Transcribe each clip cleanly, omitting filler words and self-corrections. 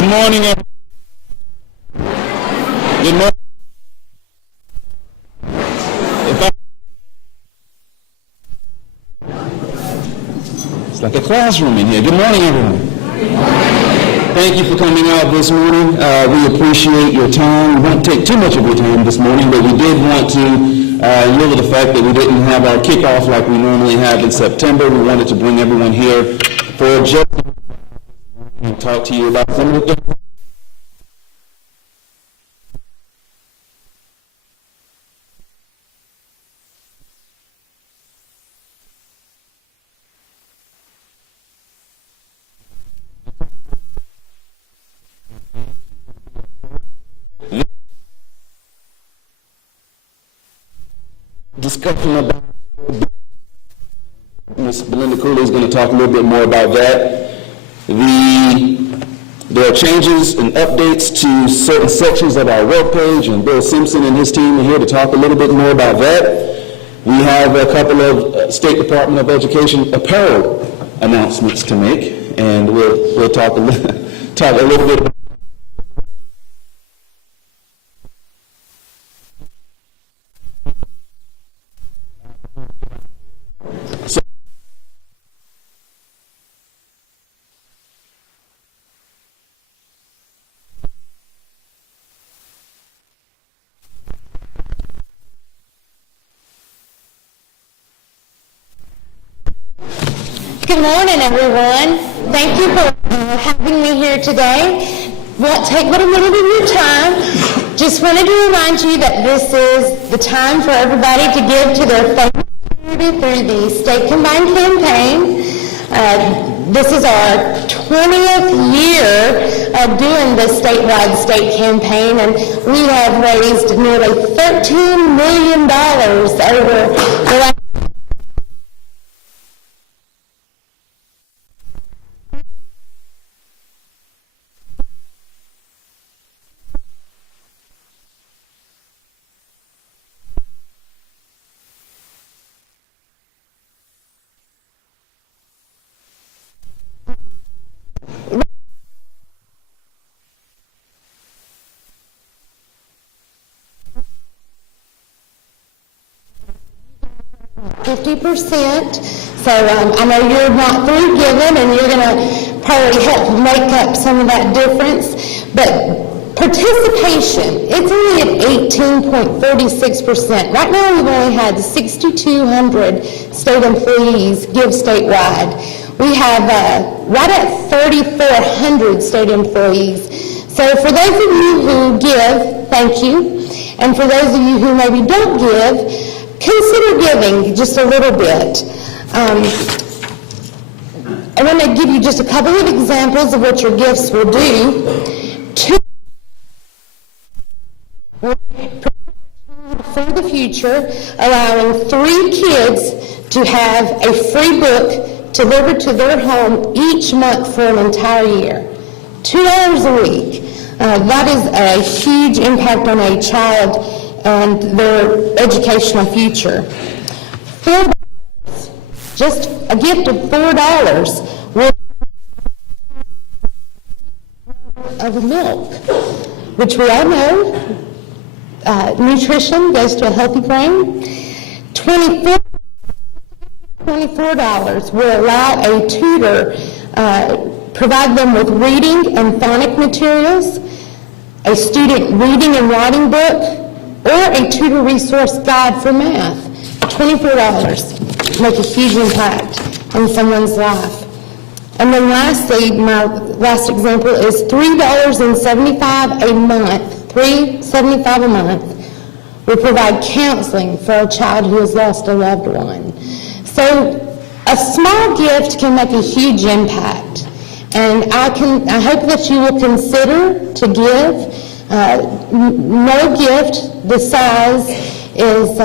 Good morning, everyone. Good morning. It's like a classroom in here. Good morning, everyone. Thank you for coming out this morning. We appreciate your time. We won't take too much of your time this morning, but we did want to yield to the fact that we didn't have our kickoff like we normally have in September. We wanted to bring everyone here for just and talk to you about some of the things. Discussion about Ms. Belinda Cooley is going to talk a little bit more about that. There are changes and updates to certain sections of our web page, and Bill Simpson and his team are here to talk a little bit more about that. We have a couple of State Department of Education apparel announcements to make, and we'll talk a little bit about Good morning, everyone. Thank you for having me here today. Won't take but a minute of your time. Just wanted to remind you that this is the time for everybody to give to their favorite charity through the State Combined campaign. This is our 20th year of doing the statewide state campaign, and we have raised nearly $13 million over the last 50%. So I know you're not through giving, and you're going to probably help make up some of that difference. But participation, it's only at 18.36%. Right now we've only had 6,200 state employees give statewide. We have right at 3,400 state employees. So for those of you who give, thank you. And for those of you who maybe don't give, consider giving just a little bit. I want to give you just a couple of examples of what your gifts will do. Two, for the future, allowing 3 kids to have a free book delivered to their home each month for an entire year. $2 a week. That is a huge impact on a child and their educational future. $4, just a gift of $4 will of milk, which we all know, nutrition goes to a healthy brain. $24 will allow a tutor, provide them with reading and phonic materials, a student reading and writing book, or a tutor resource guide for math. $24 make a huge impact in someone's life. And then lastly, my last example is $3.75 a month. $3.75 a month will provide counseling for a child who has lost a loved one. So a small gift can make a huge impact. And I hope that you will consider to give. No gift, the size is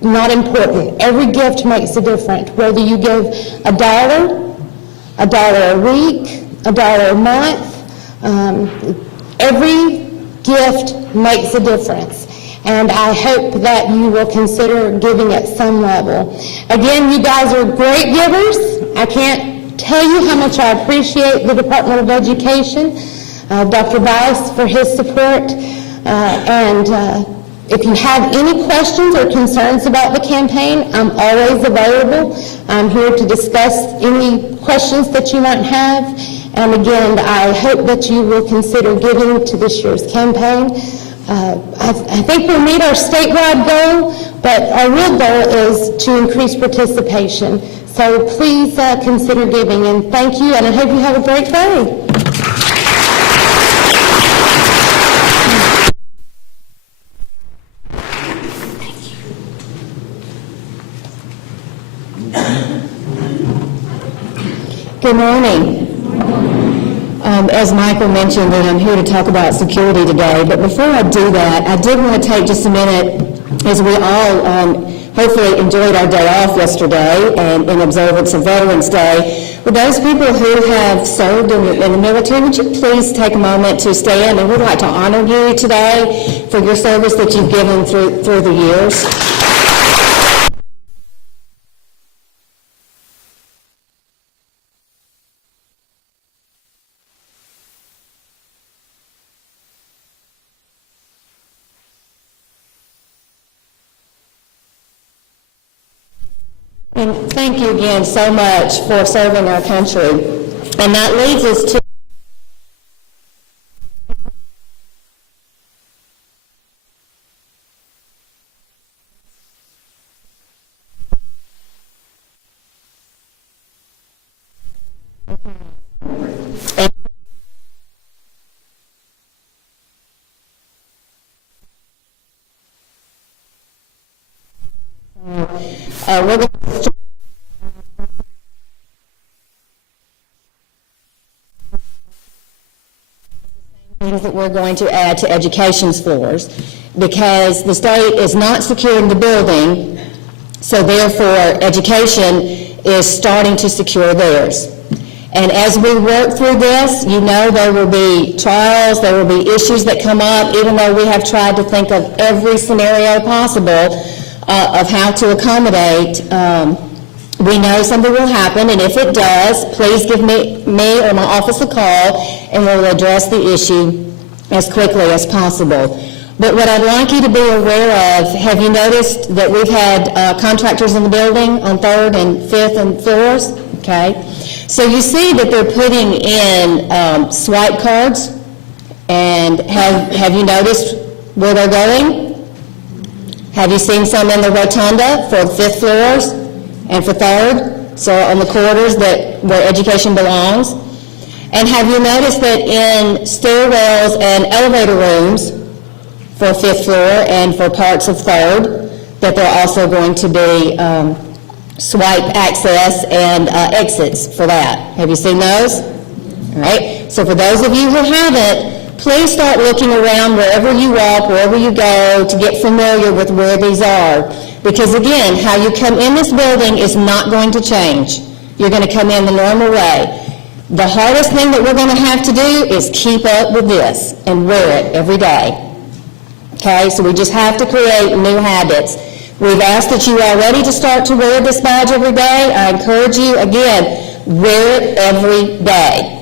not important. Every gift makes a difference. Whether you give $1 a week, $1 a month, every gift makes a difference. And I hope that you will consider giving at some level. Again, you guys are great givers. I can't tell you how much I appreciate the Department of Education. Dr. Bice for his support, and if you have any questions or concerns about the campaign, I'm always available. I'm here to discuss any questions that you might have. And again, I hope that you will consider giving to this year's campaign. I think we'll meet our statewide goal, but our real goal is to increase participation. So please consider giving, and thank you, and I hope you have a great day. Good morning. As Michael mentioned, that I'm here to talk about security today, but before I do that, I did want to take just a minute, as we all hopefully enjoyed our day off yesterday and in observance of Veterans Day. For those people who have served in the military, would you please take a moment to stand, and we'd like to honor you today for your service that you've given through the years. And thank you again so much for serving our country. And that leads us to we're going to things that we're going to add to education's floors, because the state is not securing the building, so therefore education is starting to secure theirs. And as we work through this, you know there will be trials, there will be issues that come up, even though we have tried to think of every scenario possible of how to accommodate. We know something will happen, and if it does, please give me or my office a call, and we'll address the issue as quickly as possible. But what I'd like you to be aware of, have you noticed that we've had contractors in the building on 3rd and 5th and floors? Okay. So you see that they're putting in swipe cards, and have you noticed where they're going? Have you seen some in the rotunda for 5th floors and for 3rd, so on the corridors where education belongs? And have you noticed that in stairwells and elevator rooms for 5th floor and for parts of 3rd, that they're also going to be swipe access and exits for that? Have you seen those? All right. So for those of you who haven't, please start looking around wherever you walk, wherever you go, to get familiar with where these are. Because again, how you come in this building is not going to change. You're going to come in the normal way. The hardest thing that we're going to have to do is keep up with this and wear it every day. Okay, so we just have to create new habits. We've asked that you are ready to start to wear this badge every day. I encourage you, again, wear it every day.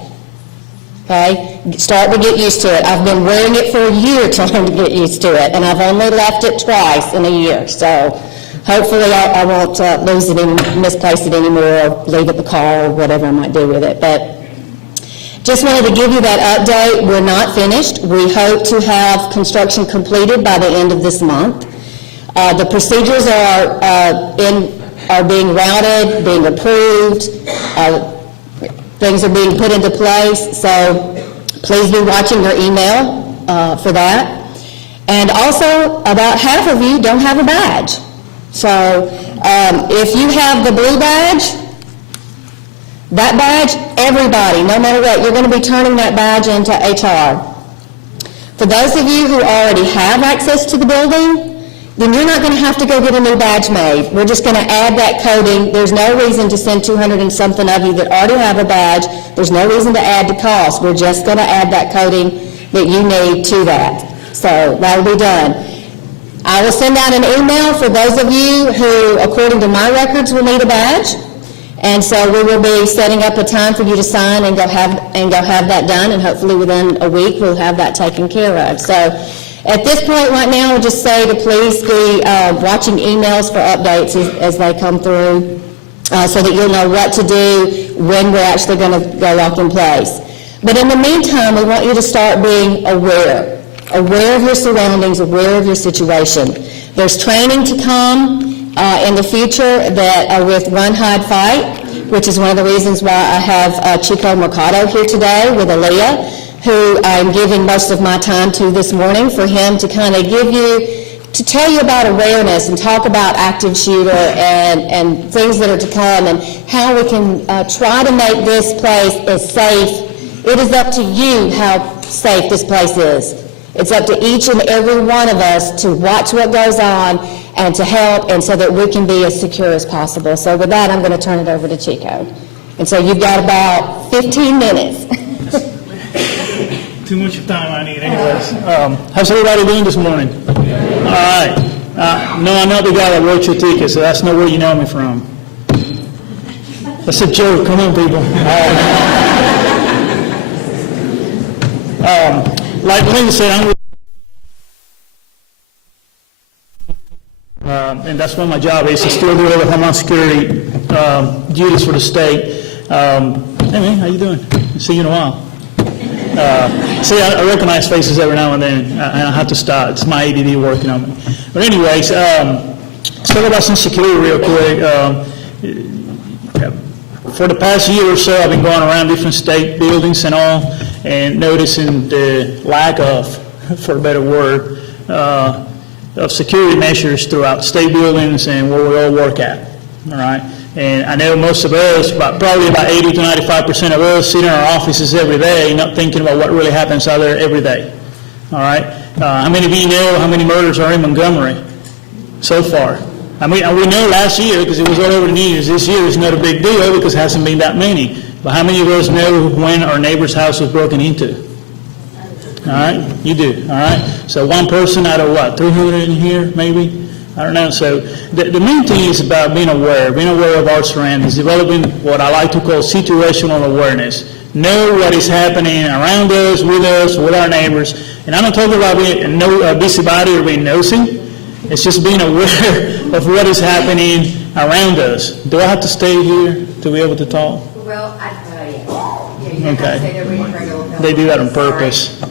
Okay, start to get used to it. I've been wearing it for a year trying to get used to it, and I've only left it twice in a year. So hopefully I won't lose it and misplace it anymore, or leave it in the car, or whatever I might do with it. But just wanted to give you that update. We're not finished. We hope to have construction completed by the end of this month. The procedures are being routed, being approved. Things are being put into place, so please be watching your email for that. And also, about half of you don't have a badge. So if you have the blue badge, that badge, everybody, no matter what, you're going to be turning that badge into HR. For those of you who already have access to the building, then you're not going to have to go get a new badge made. We're just going to add that coding. There's no reason to send 200 and something of you that already have a badge. There's no reason to add the cost. We're just going to add that coding that you need to that. So that'll be done. I will send out an email for those of you who, according to my records, will need a badge. And so we will be setting up a time for you to sign and go have that done, and hopefully within a week we'll have that taken care of. So at this point right now, I'll just say to please be watching emails for updates as they come through, so that you'll know what to do when we're actually going to go lock in place. But in the meantime, we want you to start being aware of your surroundings, aware of your situation. There's training to come in the future that with Run, Hide, Fight, which is one of the reasons why I have Chico Mercado here today with Aaliyah, who I'm giving most of my time to this morning, for him to kind of to tell you about awareness and talk about active shooter and things that are to come, and how we can try to make this place as safe. It is up to you how safe this place is. It's up to each and every one of us to watch what goes on and to help, and so that we can be as secure as possible. So with that, I'm going to turn it over to Chico. And so you've got about 15 minutes. Too much time I need anyways. How's everybody doing this morning? All right. No, I'm not the guy that wrote your ticket, so that's not where you know me from. That's a joke. Come on, people. Like Linda said, and that's what my job is, to still do all the Homeland Security duties for the state. Hey man, how you doing? See you in a while. See, I recognize faces every now and then. I have to stop. It's my ADD working on me. But anyways, let's talk about some security real quick. For the past year or so, I've been going around different state buildings and all, and noticing the lack of, for a better word, of security measures throughout state buildings and where we all work at. All right. And I know most of us, probably about 80 to 95% of us, sit in our offices every day, not thinking about what really happens out there every day. All right? How many of you know how many murders are in Montgomery so far? I mean, we know last year, because it was all over the news. This year is not a big deal because it hasn't been that many. But how many of us know when our neighbor's house was broken into? All right? You do. All right? So one person out of what, 300 in here, maybe? I don't know. So the main thing is about being aware of our surroundings, developing what I like to call situational awareness. Know what is happening around us, with our neighbors. And I'm not talking about being a busybody or being nosy. It's just being aware of what is happening around us. Do I have to stay here to be able to talk? Well, yeah. Okay. They do that on purpose.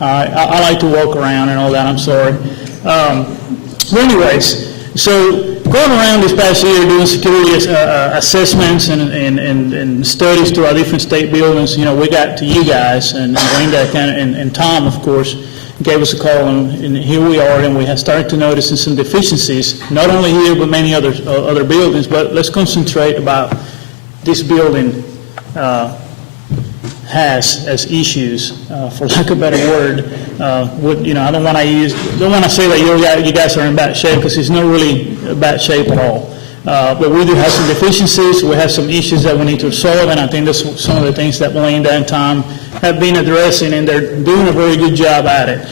All right. I like to walk around and all that. I'm sorry. But anyways, so going around this past year doing security assessments and studies to our different state buildings, we got to you guys, and Linda and Tom, of course, gave us a call, and here we are, and we have started to notice some deficiencies, not only here but many other buildings. But let's concentrate about this building has as issues, for lack of a better word. I don't want to say that you guys are in bad shape, because it's not really bad shape at all. But we do have some deficiencies. We have some issues that we need to solve, and I think that's some of the things that Melinda and Tom have been addressing, and they're doing a very good job at it.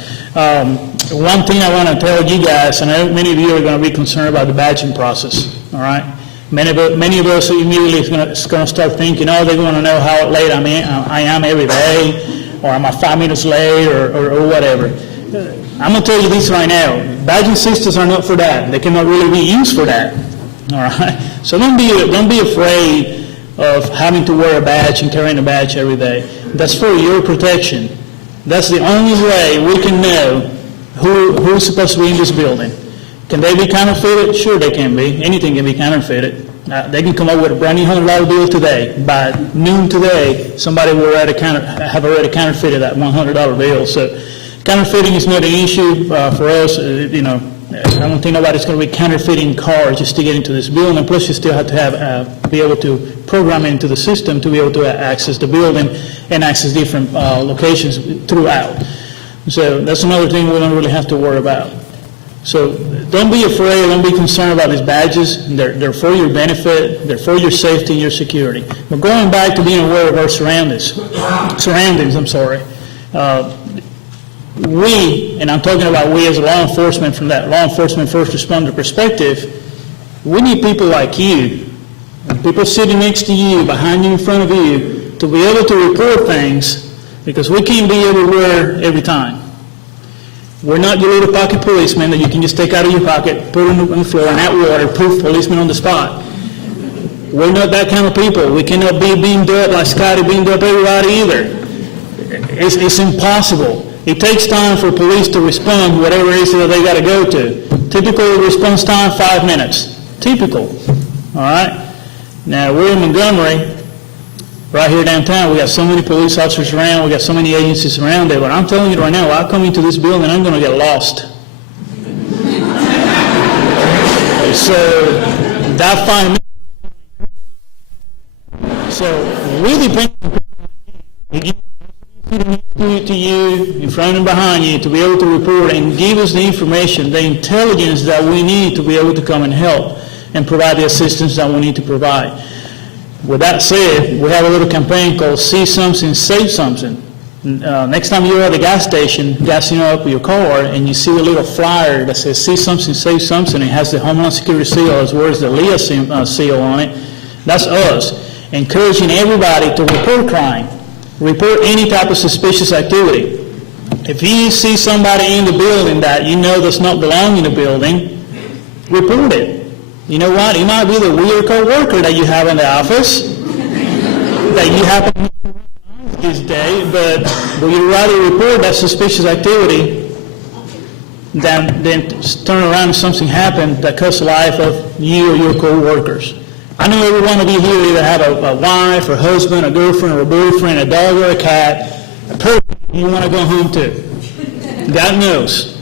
One thing I want to tell you guys, and I know many of you are going to be concerned about the badging process. All right. Many of us immediately is going to start thinking, they're going to know how late I am every day, or am I 5 minutes late, or whatever. I'm going to tell you this right now. Badging systems are not for that. They cannot really be used for that. All right. So don't be afraid of having to wear a badge and carrying a badge every day. That's for your protection. That's the only way we can know who's supposed to be in this building. Can they be counterfeited? Sure they can be. Anything can be counterfeited. They can come up with a brand new $100 bill today. By noon today, somebody will have already counterfeited that $100 bill. So counterfeiting is not an issue for us. I don't think nobody's going to be counterfeiting cars just to get into this building. And plus, you still have to be able to program it into the system to be able to access the building and access different locations throughout. So that's another thing we don't really have to worry about. So don't be afraid, don't be concerned about these badges. They're for your benefit, they're for your safety and your security. But going back to being aware of our surroundings, we, and I'm talking about we as law enforcement from that law enforcement first responder perspective, we need people like you and people sitting next to you, behind you, in front of you, to be able to report things, because we can't be everywhere every time. We're not your little pocket policeman that you can just take out of your pocket, put it on the floor, and at water, poof, policeman on the spot. We're not that kind of people. We cannot be beamed up like Scotty beamed up everybody either. It's impossible. It takes time for police to respond, whatever it is that they got to go to. Typical response time, 5 minutes. Typical. All right? Now, we're in Montgomery, right here downtown. We got so many police officers around. We got so many agencies around there. But I'm telling you right now, I come into this building, I'm going to get lost. So, that 5 minutes. So, really bring to you, in front and behind you, to be able to report and give us the information, the intelligence that we need to be able to come and help and provide the assistance that we need to provide. With that said, we have a little campaign called See Something, Save Something. Next time you're at the gas station, gassing up your car, and you see a little flyer that says See Something, Save Something, it has the Homeland Security seal as well as the LEA seal on it, that's us, encouraging everybody to report crime. Report any type of suspicious activity. If you see somebody in the building that you know does not belong in the building, report it. You know what? It might be the weird co-worker that you have in the office that you happen to recognize this day, but you'd rather report that suspicious activity than turn around and something happened that costs the life of you or your co-workers. I know every one of you here either have a wife, or husband, a girlfriend, or a boyfriend, a dog, or a cat, a person you want to go home to. God knows.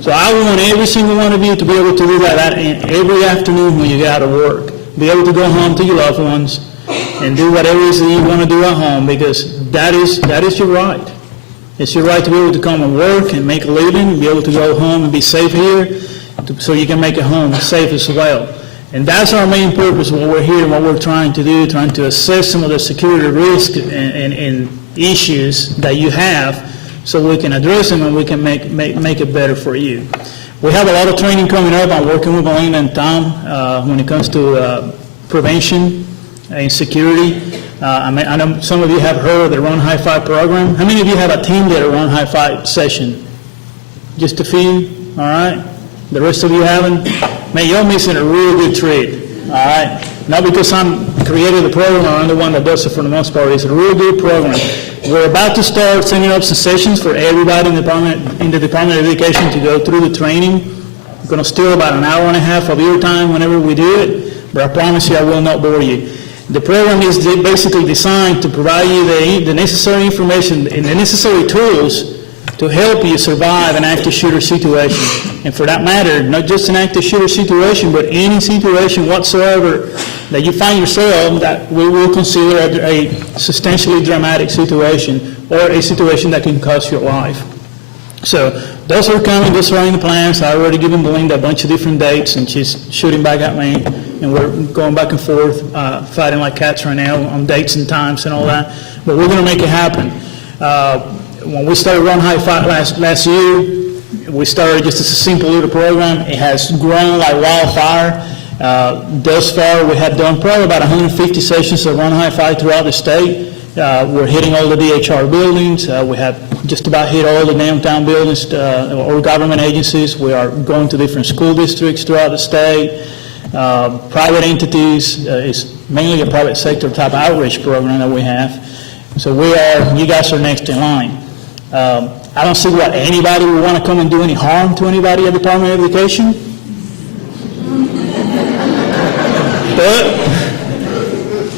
So I want every single one of you to be able to do that every afternoon when you get out of work. Be able to go home to your loved ones and do whatever it is that you want to do at home, because that is your right. It's your right to be able to come and work and make a living, and be able to go home and be safe here, so you can make it home safe as well. And that's our main purpose of what we're here and what we're trying to do, trying to assess some of the security risks and issues that you have, so we can address them and we can make it better for you. We have a lot of training coming up. I'm working with Melinda and Tom when it comes to prevention and security. I know some of you have heard of the Run High Five program. How many of you have attended a Run High Five session? Just a few? All right. The rest of you haven't? Man, you're missing a really good treat, all right? Not because I'm created the program or I'm the one that does it for the most part. It's a really good program. We're about to start setting up some sessions for everybody in the Department of Education to go through the training. We're going to steal about an hour and a half of your time whenever we do it, but I promise you I will not bore you. The program is basically designed to provide you the necessary information and the necessary tools to help you survive an active shooter situation. And for that matter, not just an active shooter situation, but any situation whatsoever that you find yourself that we will consider a substantially dramatic situation or a situation that can cost your life. So those are coming, those are in the plans. I already given Belinda a bunch of different dates, and she's shooting back at me, and we're going back and forth, fighting like cats right now on dates and times and all that. But we're going to make it happen. When we started Run High Five last year, we started just as a simple little program. It has grown like wildfire. Thus far, we have done probably about 150 sessions of Run High Five throughout the state. We're hitting all the DHR buildings. We have just about hit all the downtown buildings or government agencies. We are going to different school districts throughout the state. Private entities is mainly a private sector type outreach program that we have. So you guys are next in line. I don't see why anybody would want to come and do any harm to anybody at the Department of Education.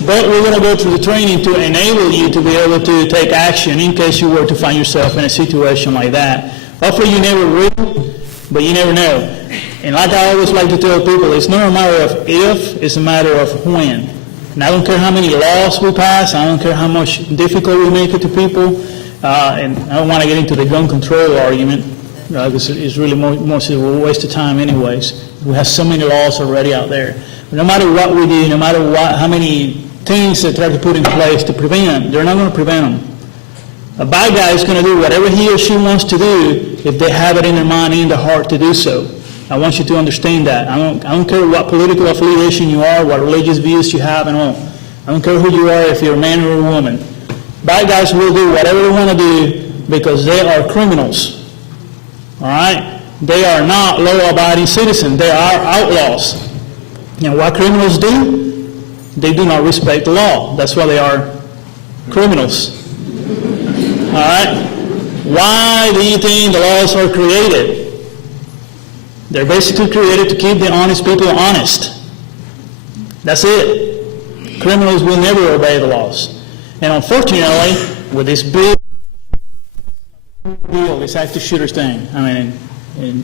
But we're going to go through the training to enable you to be able to take action in case you were to find yourself in a situation like that. Hopefully you never will, but you never know. And like I always like to tell people, it's not a matter of if, it's a matter of when. And I don't care how many laws we pass, I don't care how much difficult we make it to people, and I don't want to get into the gun control argument, because it's really mostly a waste of time anyways. We have so many laws already out there. But no matter what we do, no matter how many things they try to put in place to prevent, they're not going to prevent them. A bad guy is going to do whatever he or she wants to do if they have it in their mind and in their heart to do so. I want you to understand that. I don't care what political affiliation you are, what religious views you have, and all. I don't care who you are, if you're a man or a woman. Bad guys will do whatever they want to do because they are criminals. All right? They are not law-abiding citizens. They are outlaws. And what criminals do? They do not respect the law. That's why they are criminals. All right? Why do you think the laws are created? They're basically created to keep the honest people honest. That's it. Criminals will never obey the laws. And unfortunately, with this big deal, this active shooters thing, I mean,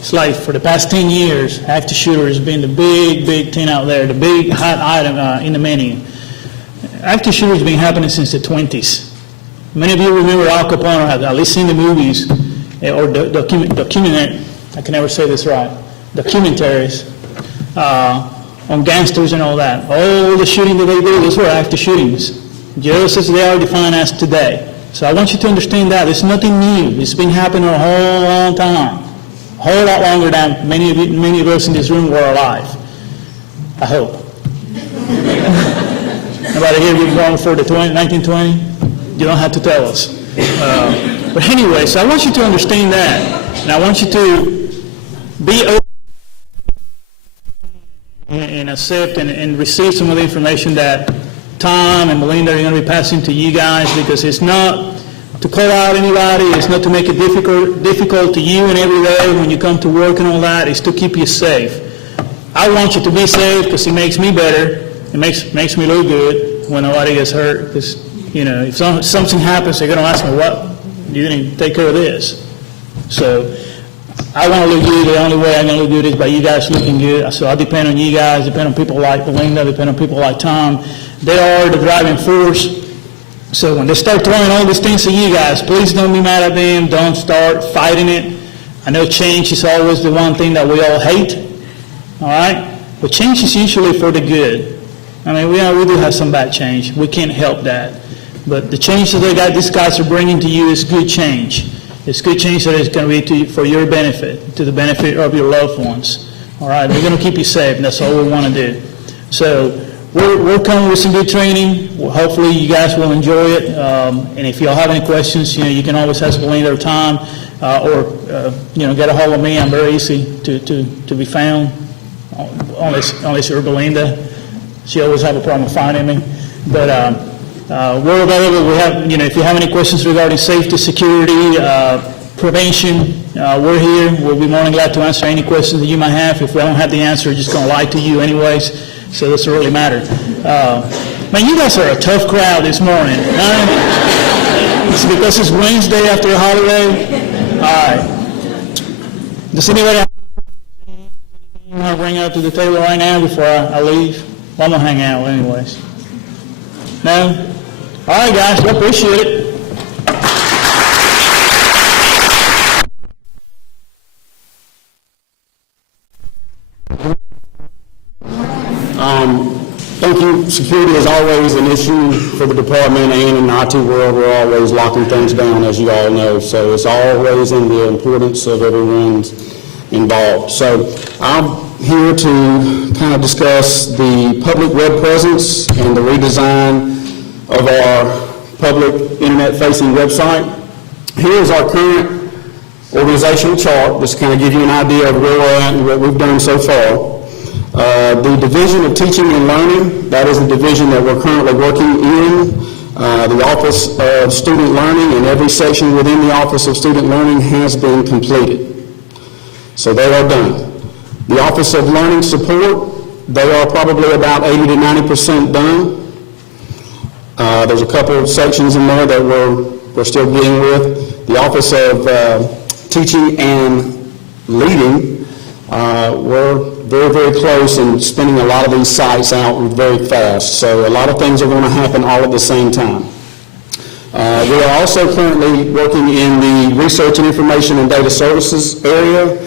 it's like for the past 10 years, active shooter has been the big thing out there, the big hot item in the menu. Active shooters have been happening since the 20s. Many of you remember Al Capone, or have at least seen the movies, or documentary, I can never say this right, documentaries on gangsters and all that. All the shooting that they do, those were active shootings, just as they are defined as today. So I want you to understand that. It's nothing new. It's been happening a whole long time, a whole lot longer than many of us in this room were alive. I hope. Nobody here was born before the 1920? You don't have to tell us. But anyway, so I want you to understand that. And I want you to be open and accept and receive some of the information that Tom and Melinda are going to be passing to you guys, because it's not to call out anybody, it's not to make it difficult to you and every day when you come to work and all that, it's to keep you safe. I want you to be safe because it makes me better, it makes me look good when nobody gets hurt, because, you know, if something happens, they're going to ask me, what, you didn't take care of this? So I want to look good. The only way I'm going to look good is by you guys looking good. So I depend on you guys, depend on people like Belinda, depend on people like Tom. They are the driving force. So when they start throwing all these things at you guys, please don't be mad at them. Don't start fighting it. I know change is always the one thing that we all hate. All right? But change is usually for the good. I mean, we do have some bad change. We can't help that. But the change that these guys are bringing to you is good change. It's good change that is going to be for your benefit, to the benefit of your loved ones. All right? We're going to keep you safe, and that's all we want to do. So we're coming with some good training. Well, hopefully you guys will enjoy it. And if y'all have any questions, you can always ask Belinda or Tom, or get a hold of me. I'm very easy to be found, unless you're Belinda. She always have a problem finding me. But we're available. We have, if you have any questions regarding safety, security, prevention, we're here. We'll be more than glad to answer any questions that you might have. If we don't have the answer, we're just going to lie to you anyways. So it doesn't really matter. Man, you guys are a tough crowd this morning. It's because it's Wednesday after a holiday. All right. Does anybody have anything to bring up to the table right now before I leave? Well, I'm going to hang out anyways. No? All right, guys. Well, appreciate it. Thank you. Security is always an issue for the department, and in the IT world, we're always locking things down, as you all know. So it's always in the importance of everyone's involved. So I'm here to kind of discuss the public web presence and the redesign of our public internet-facing website. Here is our current organizational chart, just to kind of give you an idea of where we're at and what we've done so far. The Division of Teaching and Learning, that is the division that we're currently working in. The Office of Student Learning, and every section within the Office of Student Learning has been completed. So they are done. The Office of Learning Support, they are probably about 80 to 90% done. There's a couple of sections in there that we're still dealing with. The Office of Teaching and Leading, we're very, very close and spinning a lot of these sites out very fast. So a lot of things are going to happen all at the same time. We are also currently working in the Research and Information and Data Services area,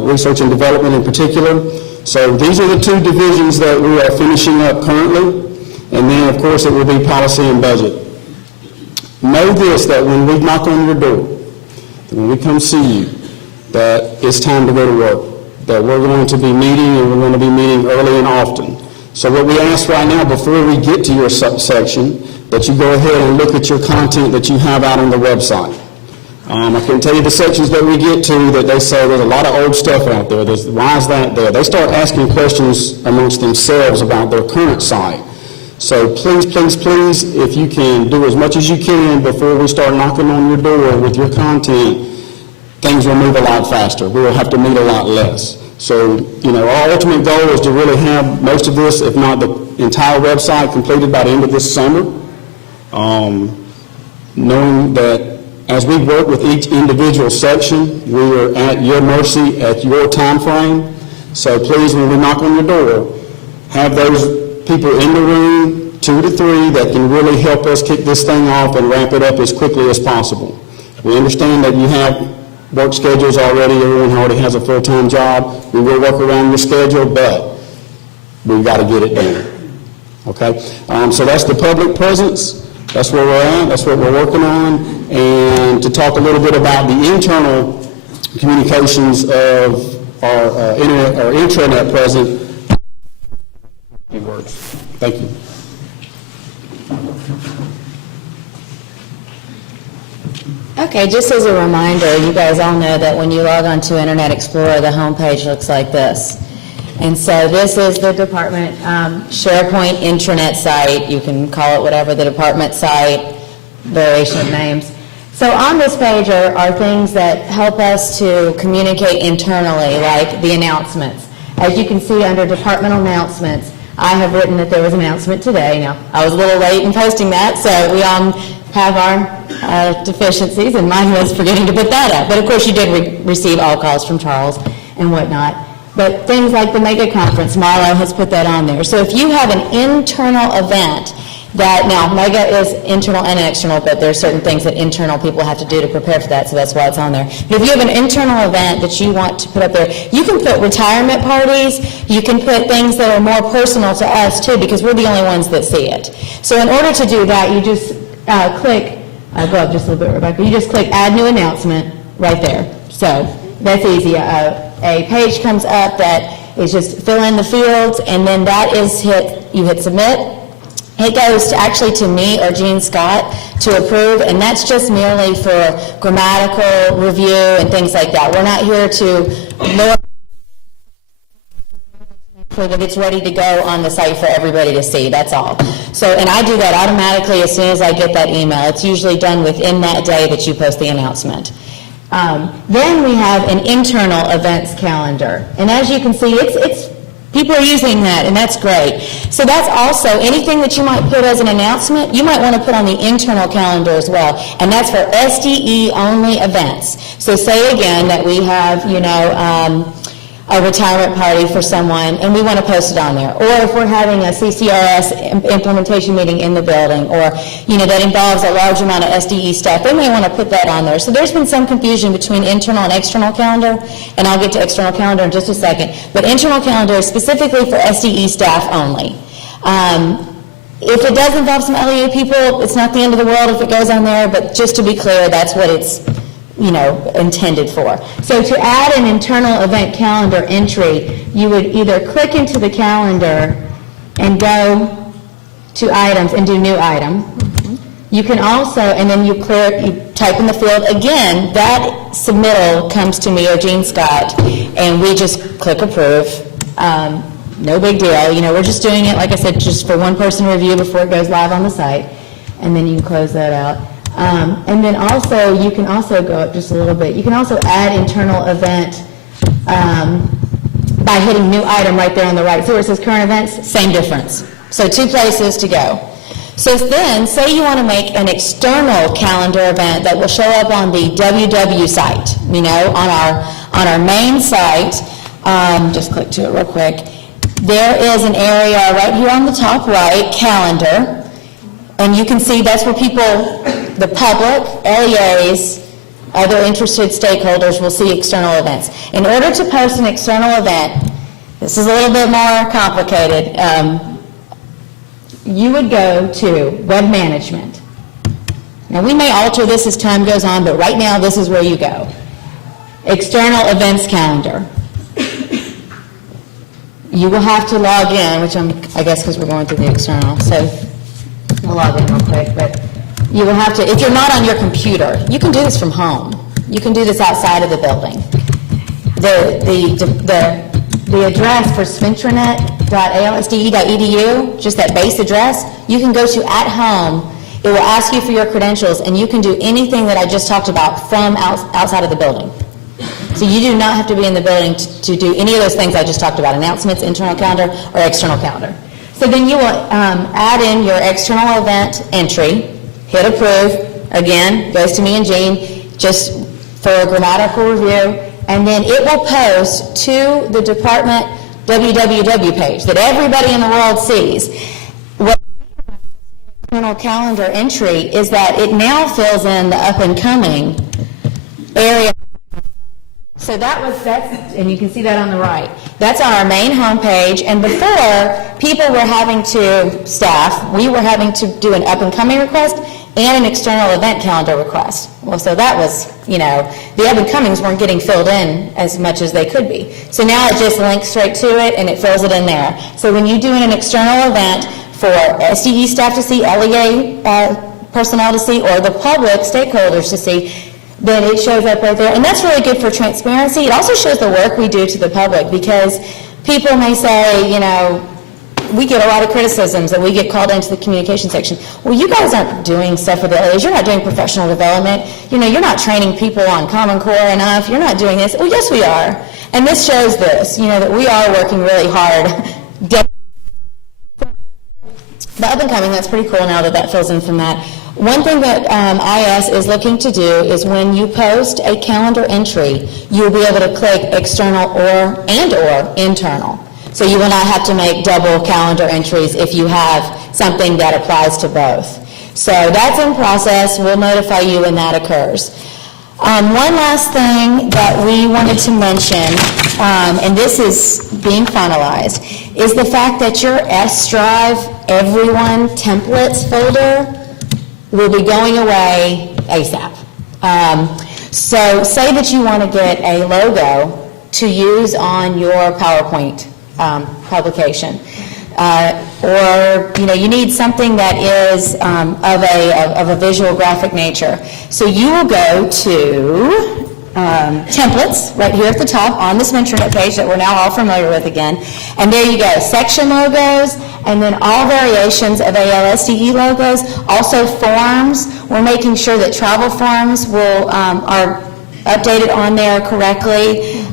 research and development in particular. So these are the two divisions that we are finishing up currently. And then, of course, it will be policy and budget. Know this, that when we knock on your door, when we come see you, that it's time to go to work. that we're going to be meeting, and we're going to be meeting early and often. So what we ask right now, before we get to your section, that you go ahead and look at your content that you have out on the website. I can tell you the sections that we get to that they say there's a lot of old stuff out there. Why is that there? They start asking questions amongst themselves about their current site. So please, please, please, if you can do as much as you can before we start knocking on your door with your content, things will move a lot faster. We will have to meet a lot less. So, our ultimate goal is to really have most of this, if not the entire website, completed by the end of this summer. Knowing that as we work with each individual section, we are at your mercy, at your time frame. So please, when we knock on your door, have those people in the room, 2 to 3, that can really help us kick this thing off and wrap it up as quickly as possible. We understand that you have work schedules already. Everyone already has a full-time job. We will work around your schedule, but we've got to get it done. Okay? So that's the public presence. That's where we're at. That's what we're working on. And to talk a little bit about the internal communications of our internet or intranet presence. Words. Thank you. Okay, just as a reminder, you guys all know that when you log on to Internet Explorer, the homepage looks like this. And so this is the department SharePoint intranet site. You can call it whatever, the department site, variation of names. So on this page are things that help us to communicate internally, like the announcements. As you can see under departmental announcements, I have written that there was an announcement today. Now, I was a little late in posting that, so we all have our deficiencies, and mine was forgetting to put that up. But of course, you did receive all calls from Charles and whatnot. But things like the mega conference, Marlo has put that on there. So if you have an internal event that, now mega is internal and external, but there are certain things that internal people have to do to prepare for that, so that's why it's on there. But if you have an internal event that you want to put up there, you can put retirement parties, you can put things that are more personal to us too, because we're the only ones that see it. So in order to do that, you just click, go up just a little bit, Rebecca, you just click add new announcement right there. So that's easy. A page comes up that is just fill in the fields, and then that is you hit submit. It goes actually to me or Jean Scott to approve, and that's just merely for grammatical review and things like that. We're not here to lower so that it's ready to go on the site for everybody to see, that's all. So, and I do that automatically as soon as I get that email. It's usually done within that day that you post the announcement. Then we have an internal events calendar, and as you can see, people are using that, and that's great. So that's also anything that you might put as an announcement, you might want to put on the internal calendar as well, and that's for SDE only events. So say again that we have, a retirement party for someone, and we want to post it on there. Or if we're having a CCRS implementation meeting in the building, or, that involves a large amount of SDE staff, they may want to put that on there. So there's been some confusion between internal and external calendar, and I'll get to external calendar in just a second. But internal calendar is specifically for SDE staff only. If it does involve some LEA people, it's not the end of the world if it goes on there, but just to be clear, that's what it's intended for. So to add an internal event calendar entry, you would either click into the calendar and go to items and do new item. You can also, and then you type in the field again, that submittal comes to me or Jean Scott, and we just click approve. No big deal. We're just doing it, like I said, just for one person review before it goes live on the site, and then you can close that out. And then also, you can also go up just a little bit. You can also add internal event by hitting new item right there on the right. So where it says current events, same difference. So 2 places to go. So then, say you want to make an external calendar event that will show up on the WW site, on our main site. Just click to it real quick. There is an area right here on the top right, calendar. And you can see that's where people, the public, LEAs, other interested stakeholders will see external events. In order to post an external event, this is a little bit more complicated. You would go to Web Management. Now, we may alter this as time goes on, but right now, this is where you go. External Events Calendar. you will have to log in, which I guess because we're going through the external, so we'll log in real quick, but you will have to, if you're not on your computer, you can do this from home. You can do this outside of the building. The address for spintranet.alsde.edu, just that base address, you can go to at home. It will ask you for your credentials, and you can do anything that I just talked about from outside of the building. So you do not have to be in the building to do any of those things I just talked about, announcements, internal calendar, or external calendar. So then you will add in your external event entry, hit approve, again, goes to me and Jean, just for a grammatical review, and then it will post to the department www page that everybody in the world sees. What external calendar entry is that it now fills in the up and coming area. So that's, and you can see that on the right. That's on our main homepage, and before, people were having to, we were having to do an up and coming request and an external event calendar request. Well, so that was, the up and comings weren't getting filled in as much as they could be. So now it just links straight to it and it fills it in there. So when you do an external event for SDE staff to see, LEA personnel to see, or the public stakeholders to see, then it shows up right there. And that's really good for transparency. It also shows the work we do to the public, because people may say, we get a lot of criticisms that we get called into the communication section. Well, you guys aren't doing stuff with the LEAs. You're not doing professional development. You're not training people on Common Core enough. You're not doing this. Well, yes, we are. And this shows this, that we are working really hard. The up and coming, that's pretty cool now that fills in from that. One thing that IS is looking to do is when you post a calendar entry, you'll be able to click external or internal. So you will not have to make double calendar entries if you have something that applies to both. So that's in process. We'll notify you when that occurs. One last thing that we wanted to mention, and this is being finalized, is the fact that your S Drive Everyone templates folder will be going away ASAP. So say that you want to get a logo to use on your PowerPoint publication, or you need something that is of a visual graphic nature. So you will go to templates right here at the top on this intranet page that we're now all familiar with again, and there you go, section logos, and then all variations of ALSDE logos, also forms. We're making sure that travel forms are updated on there correctly.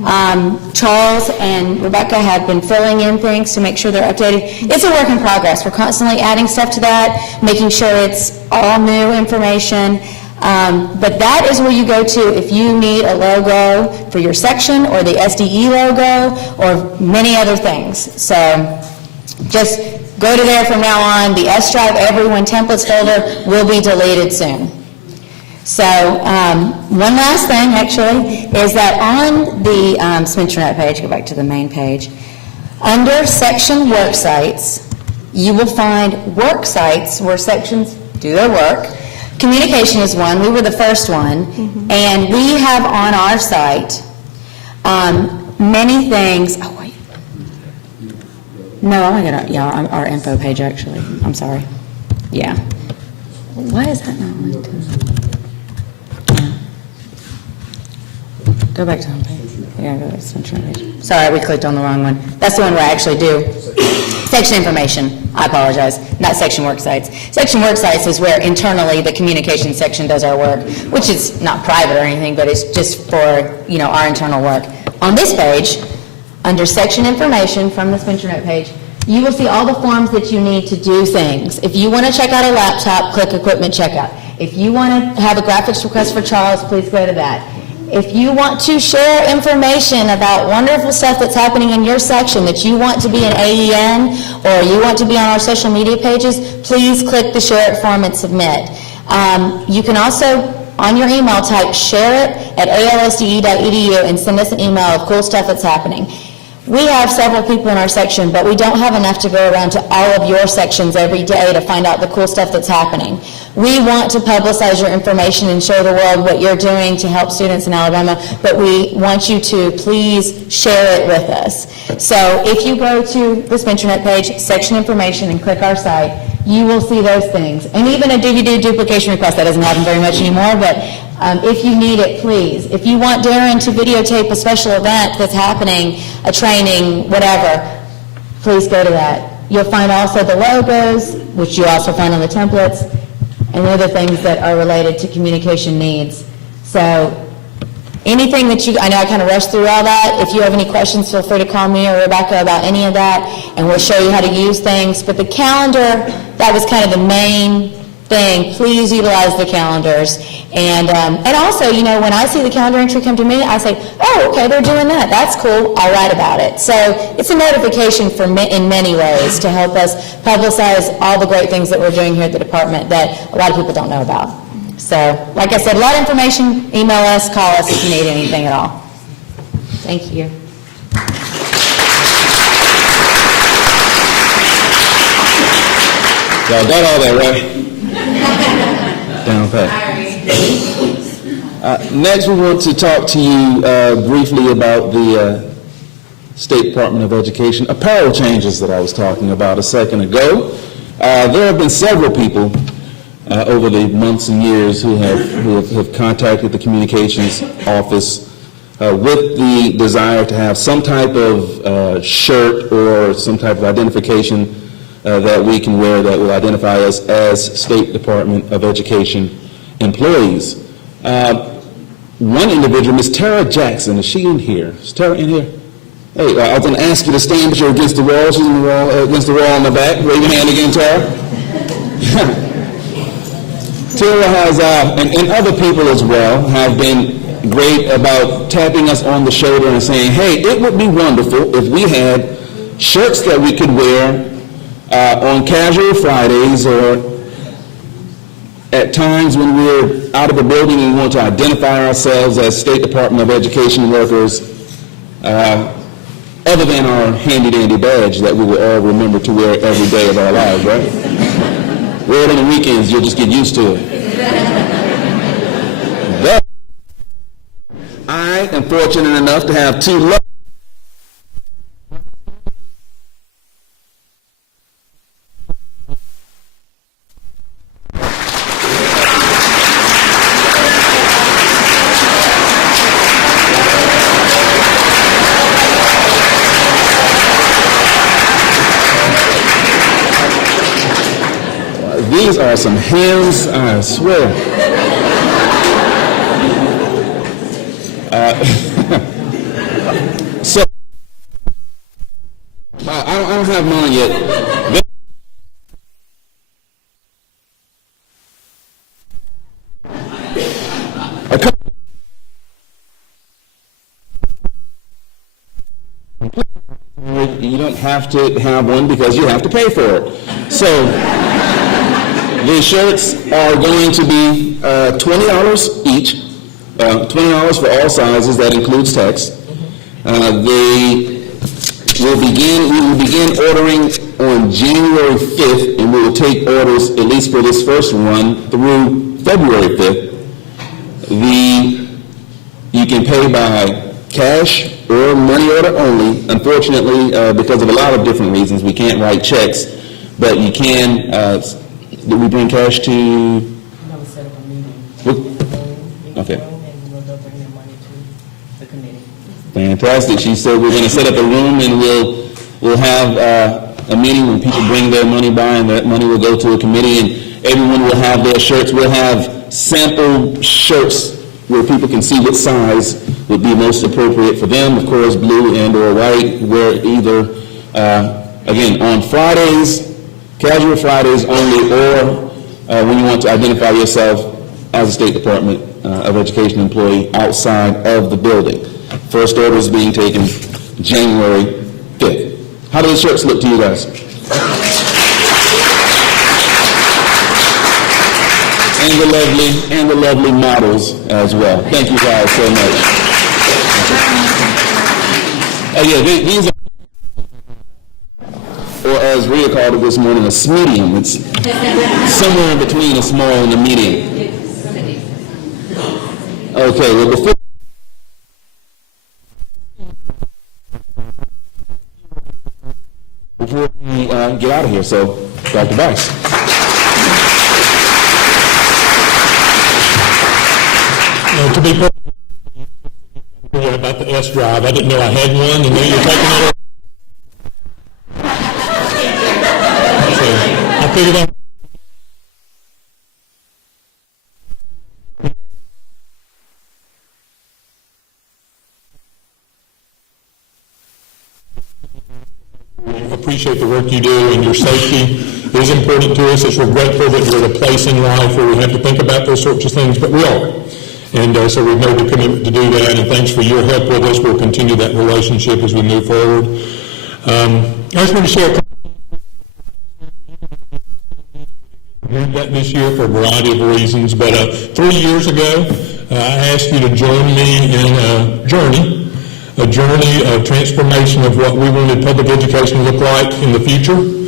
Charles and Rebecca have been filling in things to make sure they're updated. It's a work in progress. We're constantly adding stuff to that, making sure it's all new information. But that is where you go to if you need a logo for your section, or the SDE logo, or many other things. So just go to there from now on. The S Drive Everyone templates folder will be deleted soon. So one last thing, actually, is that on the Spintranet page, go back to the main page, under section work sites, you will find work sites where sections do their work. Communication is one. We were the first one. Mm-hmm. And we have on our site many things. Oh, wait. No, I got our info page, actually. I'm sorry. Yeah. Why is that not linked to? Go back to the homepage. Yeah, go to the Spintranet page. Sorry, we clicked on the wrong one. That's the one where I actually do section information. I apologize. Not section work sites. Section work sites is where internally the communication section does our work, which is not private or anything, but it's just for our internal work. On this page, under section information from the Spintranet page, you will see all the forms that you need to do things. If you want to check out a laptop, click equipment checkout. If you want to have a graphics request for Charles, please go to that. If you want to share information about wonderful stuff that's happening in your section that you want to be in AEN, or you want to be on our social media pages, please click the share it form and submit. You can also, on your email, type share it at alsde.edu and send us an email of cool stuff that's happening. We have several people in our section, but we don't have enough to go around to all of your sections every day to find out the cool stuff that's happening. We want to publicize your information and show the world what you're doing to help students in Alabama, but we want you to please share it with us. So if you go to this Venturenet page, section information, and click our site, you will see those things. And even a DVD duplication request, that doesn't happen very much anymore, but if you need it, please. If you want Darren to videotape a special event that's happening, a training, whatever, please go to that. You'll find also the logos, which you also find on the templates, and other things that are related to communication needs. So anything that I know I kind of rushed through all that. If you have any questions, feel free to call me or Rebecca about any of that, and we'll show you how to use things. But the calendar, that was kind of the main thing. Please utilize the calendars. And also, you know, when I see the calendar entry come to me, I say, oh, okay, they're doing that. That's cool. I'll write about it. So it's a notification in many ways to help us publicize all the great things that we're doing here at the department that a lot of people don't know about. So, like I said, a lot of information. Email us, call us if you need anything at all. Thank you. Y'all got all that, right? Down pat. Next, we want to talk to you briefly about the State Department of Education apparel changes that I was talking about a second ago. There have been several people over the months and years who have contacted the communications office with the desire to have some type of shirt or some type of identification that we can wear that will identify us as State Department of Education employees. One individual, Ms. Tara Jackson, is she in here? Is Tara in here? Hey, I was going to ask you to stand, but you're against the wall. She's in the wall, against the wall on the back. Raise your hand again, Tara. Tara has, and other people as well, have been great about tapping us on the shoulder and saying, hey, it would be wonderful if we had shirts that we could wear on casual Fridays or at times when we're out of the building and we want to identify ourselves as State Department of Education workers, other than our handy-dandy badge that we will all remember to wear every day of our lives, right? Wear it on the weekends, you'll just get used to it. But I am fortunate enough to have two These are some hymns, I swear. So, I don't have mine yet. You don't have to have one because you have to pay for it. So, these shirts are going to be $20 each, $20 for all sizes. That includes text. We will begin ordering on January 5th, and we will take orders, at least for this first run, through February 5th. You can pay by cash or money order only. Unfortunately, because of a lot of different reasons, we can't write checks, but you can. Did we bring cash to? No, we set up a meeting. Okay. And we'll bring the money to the committee. Fantastic. She said we're going to set up a room and we'll have a meeting when people bring their money by, and that money will go to a committee, and everyone will have their shirts. We'll have sample shirts where people can see what size would be most appropriate for them. Of course, blue and or white. Wear either again on Fridays. Casual Fridays only, or when you want to identify yourself as a State Department of Education employee outside of the building. First order is being taken January 5th. How do the shirts look to you guys? And the lovely models as well. Thank you guys so much. Yeah, these are as Rhea called it this morning, a smedium. It's somewhere in between a small and a medium. Okay, well, before we get out of here, so Dr. Bice. To be perfect about the S drive, I didn't know I had one, and now you're taking it away. So I figured out. Appreciate the work you do, and your safety is important to us. We're grateful that we're at a place in life where we have to think about those sorts of things, but we are. And so we've made the commitment to do that, and thanks for your help with us. We'll continue that relationship as we move forward. I just want to share a couple that this year for a variety of reasons, but 3 years ago, I asked you to join me in a journey of transformation of what we wanted public education to look like in the future,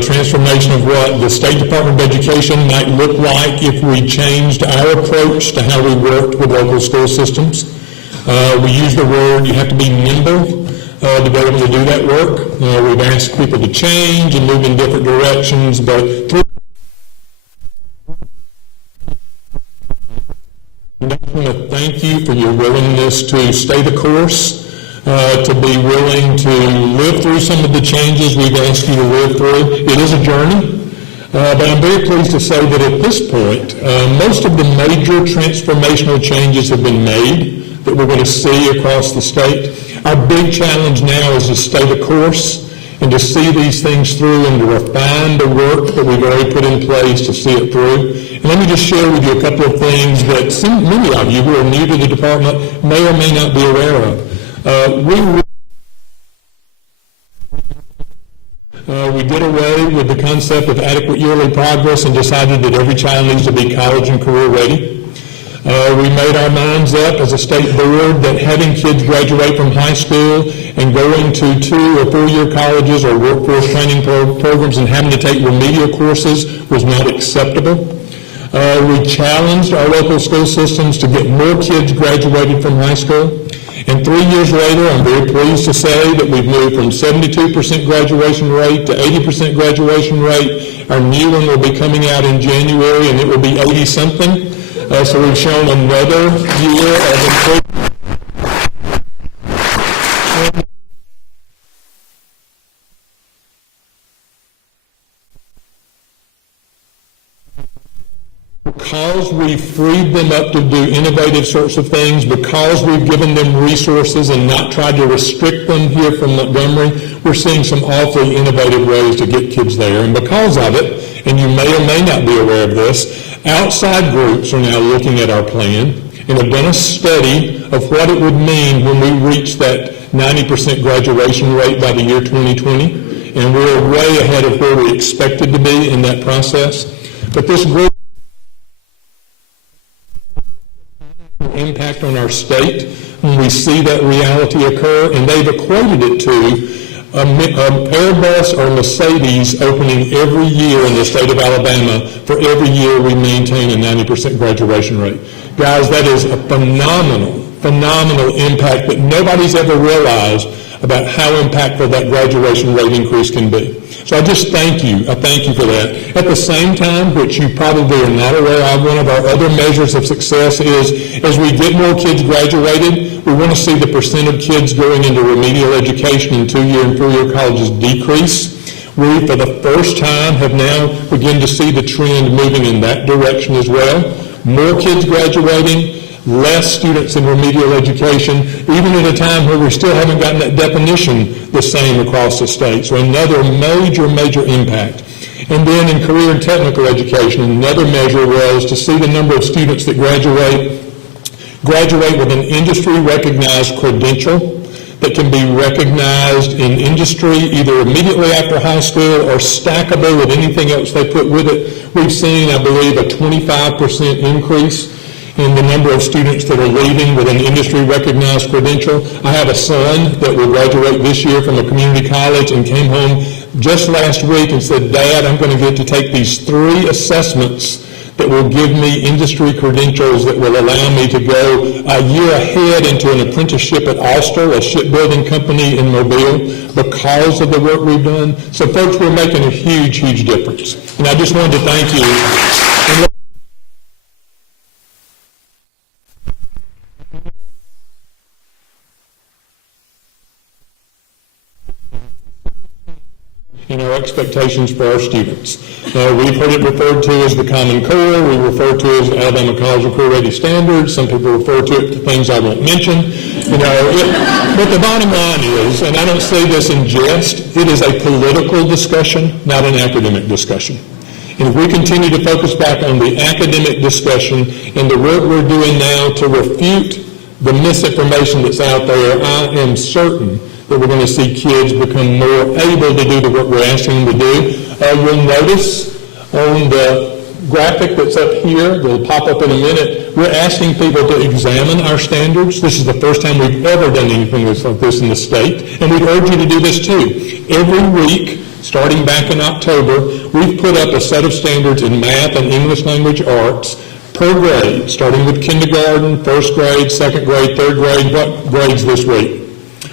transformation of what the State Department of Education might look like if we changed our approach to how we worked with local school systems. We use the word, you have to be nimble to be able to do that work. We've asked people to change and move in different directions, but I want to thank you for your willingness to stay the course, to be willing to live through some of the changes we've asked you to live through. It is a journey, but I'm very pleased to say that at this point, most of the major transformational changes have been made that we're going to see across the state. Our big challenge now is to stay the course and to see these things through and to refine the work that we've already put in place to see it through. And let me just share with you a couple of things that many of you who are new to the department may or may not be aware of. We did away with the concept of adequate yearly progress and decided that every child needs to be college and career ready. We made our minds up as a state board that having kids graduate from high school and going to 2 or 4 year colleges or workforce training programs and having to take remedial courses was not acceptable. We challenged our local school systems to get more kids graduated from high school. And 3 years later, I'm very pleased to say that we've moved from 72% graduation rate to 80% graduation rate. Our new one will be coming out in January, and it will be 80-something. So we've shown another year of improvement. Because we freed them up to do innovative sorts of things, because we've given them resources and not tried to restrict them here from Montgomery, we're seeing some awfully innovative ways to get kids there. And because of it, and you may or may not be aware of this, outside groups are now looking at our plan and have done a study of what it would mean when we reach that 90% graduation rate by the year 2020. And we're way ahead of where we expected to be in that process. But this group impact on our state when we see that reality occur, and they've equated it to a Airbus or Mercedes opening every year in the state of Alabama for every year we maintain a 90% graduation rate. Guys, that is a phenomenal impact that nobody's ever realized about how impactful that graduation rate increase can be. So I just thank you. I thank you for that. At the same time, which you probably are not aware of, one of our other measures of success is as we get more kids graduated, we want to see the percent of kids going into remedial education in 2-year and 4-year colleges decrease. We, for the first time, have now begun to see the trend moving in that direction as well. More kids graduating, less students in remedial education, even at a time where we still haven't gotten that definition the same across the state. So another major impact. And then in career and technical education, another measure was to see the number of students that graduate with an industry-recognized credential that can be recognized in industry either immediately after high school or stackable with anything else they put with it. We've seen, I believe, a 25% increase in the number of students that are leaving with an industry-recognized credential. I have a son that will graduate this year from a community college and came home just last week and said, Dad, I'm going to get to take these 3 assessments that will give me industry credentials that will allow me to go a year ahead into an apprenticeship at ALSDE, a shipbuilding company in Mobile, because of the work we've done. So folks, we're making a huge, huge difference. And I just wanted to thank you. And our expectations for our students. We've heard it referred to as the Common Core. We refer to it as the Alabama College of Career Ready Standards. Some people refer to it to things I won't mention. But the bottom line is, and I don't say this in jest, it is a political discussion, not an academic discussion. And if we continue to focus back on the academic discussion and the work we're doing now to refute the misinformation that's out there, I am certain that we're going to see kids become more able to do the work we're asking them to do. You'll notice on the graphic that's up here, that'll pop up in a minute, we're asking people to examine our standards. This is the first time we've ever done anything like this in the state, and we'd urge you to do this too. Every week, starting back in October, we've put up a set of standards in math and English language arts per grade, starting with kindergarten, first grade, second grade, third grade, what grades this week?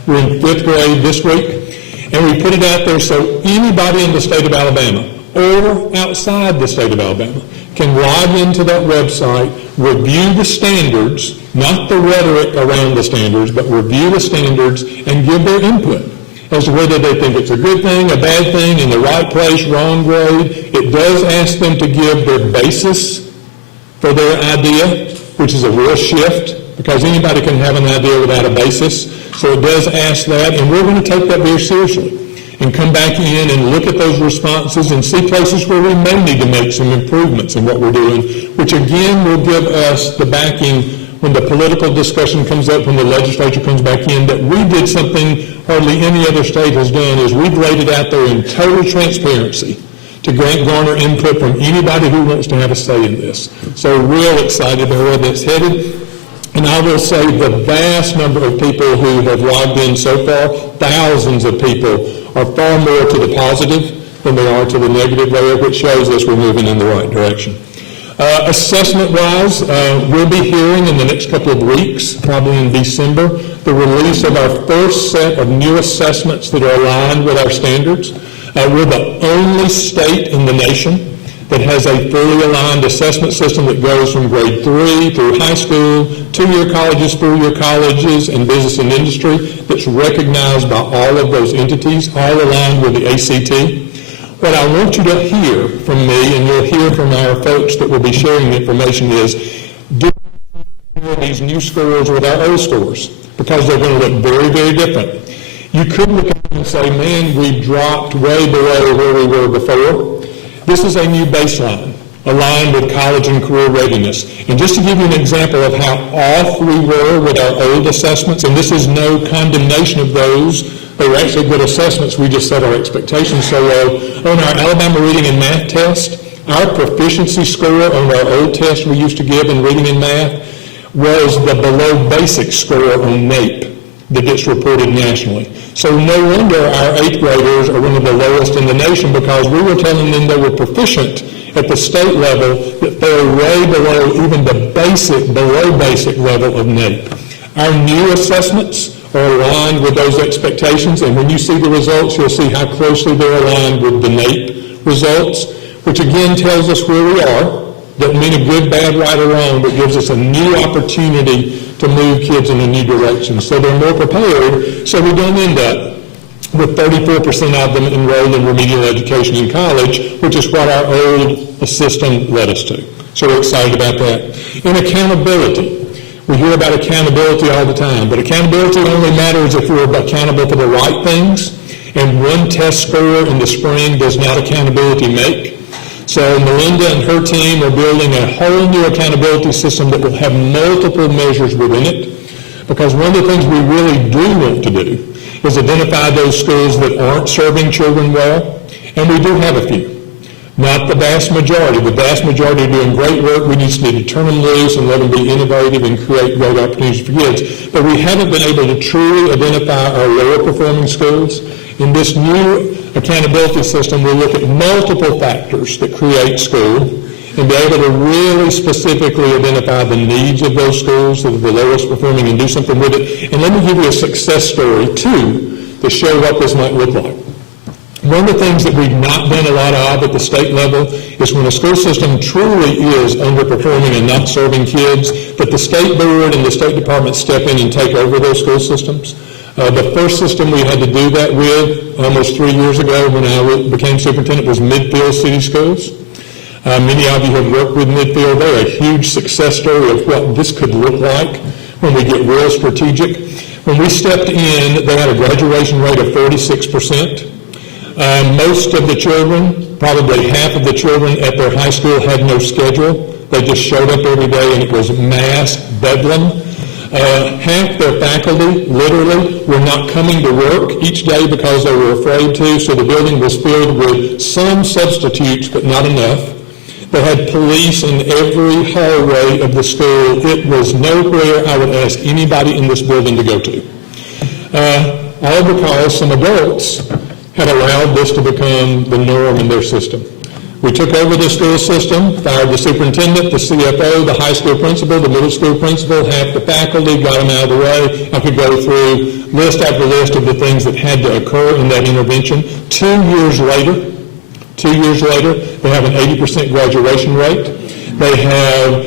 We're in 5th grade this week, and we put it out there so anybody in the state of Alabama or outside the state of Alabama can log into that website, review the standards, not the rhetoric around the standards, but review the standards and give their input as to whether they think it's a good thing, a bad thing, in the right place, wrong grade. It does ask them to give their basis for their idea, which is a real shift, because anybody can have an idea without a basis. So it does ask that, and we're going to take that very seriously and come back in and look at those responses and see places where we may need to make some improvements in what we're doing, which again will give us the backing when the political discussion comes up, when the legislature comes back in, that we did something hardly any other state has done, is we've laid it out there in total transparency to garner input from anybody who wants to have a say in this. So real excited about where that's headed. And I will say the vast number of people who have logged in so far, thousands of people, are far more to the positive than they are to the negative layer, which shows us we're moving in the right direction. Assessment-wise, we'll be hearing in the next couple of weeks, probably in December, the release of our first set of new assessments that are aligned with our standards. We're the only state in the nation that has a fully aligned assessment system that goes from grade 3 through high school, 2-year colleges, 4-year colleges, and business and industry, that's recognized by all of those entities, all aligned with the ACT. What I want you to hear from me, and you'll hear from our folks that will be sharing the information, is do these new scores with our old scores, because they're going to look very, very different. You could look at them and say, man, we dropped way below where we were before. This is a new baseline, aligned with college and career readiness. And just to give you an example of how off we were with our old assessments, and this is no condemnation of those, they were actually good assessments, we just set our expectations so low. On our Alabama reading and math test, our proficiency score on our old test we used to give in reading and math was the below basic score on NAEP that gets reported nationally. So no wonder our 8th graders are one of the lowest in the nation, because we were telling them they were proficient at the state level, that they're way below even the below basic level of NAEP. Our new assessments are aligned with those expectations, and when you see the results, you'll see how closely they're aligned with the NAEP results, which again tells us where we are. Doesn't mean a good, bad, right, or wrong, but gives us a new opportunity to move kids in a new direction. So they're more prepared, so we don't end up with 34% of them enrolled in remedial education in college, which is what our old system led us to. So we're excited about that. And accountability. We hear about accountability all the time, but accountability only matters if we're accountable for the right things, and one test score in the spring does not accountability make. So Melinda and her team are building a whole new accountability system that will have multiple measures within it, because one of the things we really do want to do is identify those schools that aren't serving children well, and we do have a few. Not the vast majority. The vast majority are doing great work. We just need to turn them loose and let them be innovative and create great opportunities for kids. But we haven't been able to truly identify our lower performing schools. In this new accountability system, we'll look at multiple factors that create school and be able to really specifically identify the needs of those schools that are the lowest performing and do something with it. And let me give you a success story, too, to show what this might look like. One of the things that we've not done a lot of at the state level is when a school system truly is underperforming and not serving kids, that the state board and the State Department step in and take over those school systems. The first system we had to do that with almost 3 years ago when I became superintendent was Midfield City Schools. Many of you have worked with Midfield. They're a huge success story of what this could look like when we get real strategic. When we stepped in, they had a graduation rate of 46%. Most of the children, probably half of the children at their high school had no schedule. They just showed up every day and it was mass bedlam. Half their faculty, literally, were not coming to work each day because they were afraid to, so the building was filled with some substitutes, but not enough. They had police in every hallway of the school. It was nowhere I would ask anybody in this building to go to. All because some adults had allowed this to become the norm in their system. We took over the school system, fired the superintendent, the CFO, the high school principal, the middle school principal, half the faculty, got them out of the way. I could go through list after list of the things that had to occur in that intervention. 2 years later, they have an 80% graduation rate. They have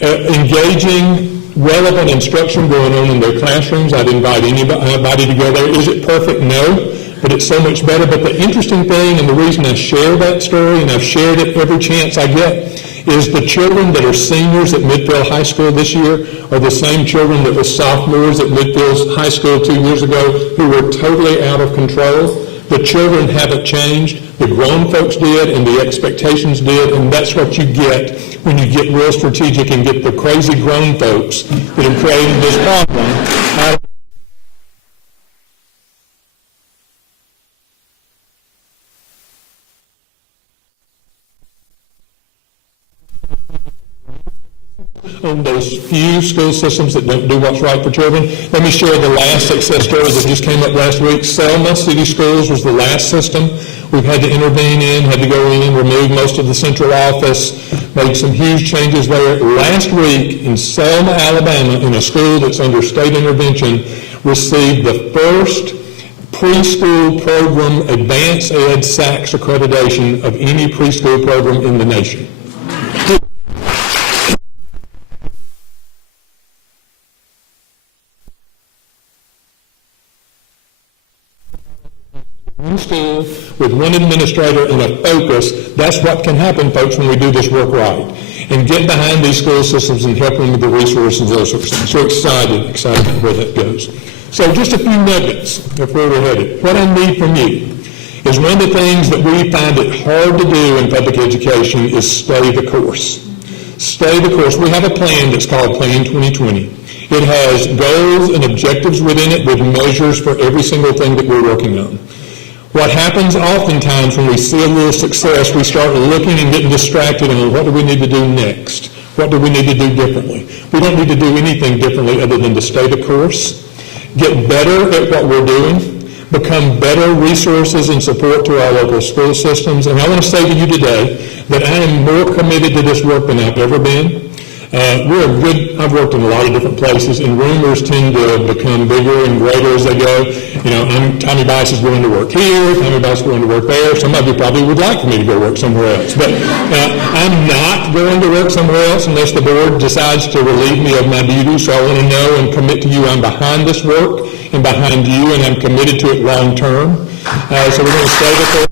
engaging, relevant instruction going on in their classrooms. I'd invite anybody to go there. Is it perfect? No. But it's so much better. But the interesting thing, and the reason I share that story, and I've shared it every chance I get, is the children that are seniors at Midfield High School this year are the same children that were sophomores at Midfield High School 2 years ago who were totally out of control. The children haven't changed. The grown folks did, and the expectations did, and that's what you get when you get real strategic and get the crazy grown folks that have created this problem out of on those few school systems that don't do what's right for children. Let me share the last success story that just came up last week. Selma City Schools was the last system we've had to intervene in, had to go in, remove most of the central office, made some huge changes there. Last week in Selma, Alabama, in a school that's under state intervention, received the first preschool program advanced ed SACS accreditation of any preschool program in the nation. One school with one administrator and a focus. That's what can happen, folks, when we do this work right. And get behind these school systems and help them with the resources, those sorts of things. So excited where that goes. So just a few nuggets of where we're headed. What I need from you is one of the things that we find it hard to do in public education is stay the course. Stay the course. We have a plan that's called Plan 2020. It has goals and objectives within it with measures for every single thing that we're working on. What happens oftentimes when we see a little success, we start looking and getting distracted and what do we need to do next? What do we need to do differently? We don't need to do anything differently other than to stay the course, get better at what we're doing, become better resources and support to our local school systems. And I want to say to you today that I am more committed to this work than I've ever been. I've worked in a lot of different places, and rumors tend to become bigger and greater as they go. Tommy Bice is going to work here, Tommy Bice is going to work there. Some of you probably would like for me to go work somewhere else. But I'm not going to work somewhere else unless the board decides to relieve me of my duties. So I want to know and commit to you I'm behind this work and behind you, and I'm committed to it long term. So we're going to stay the course.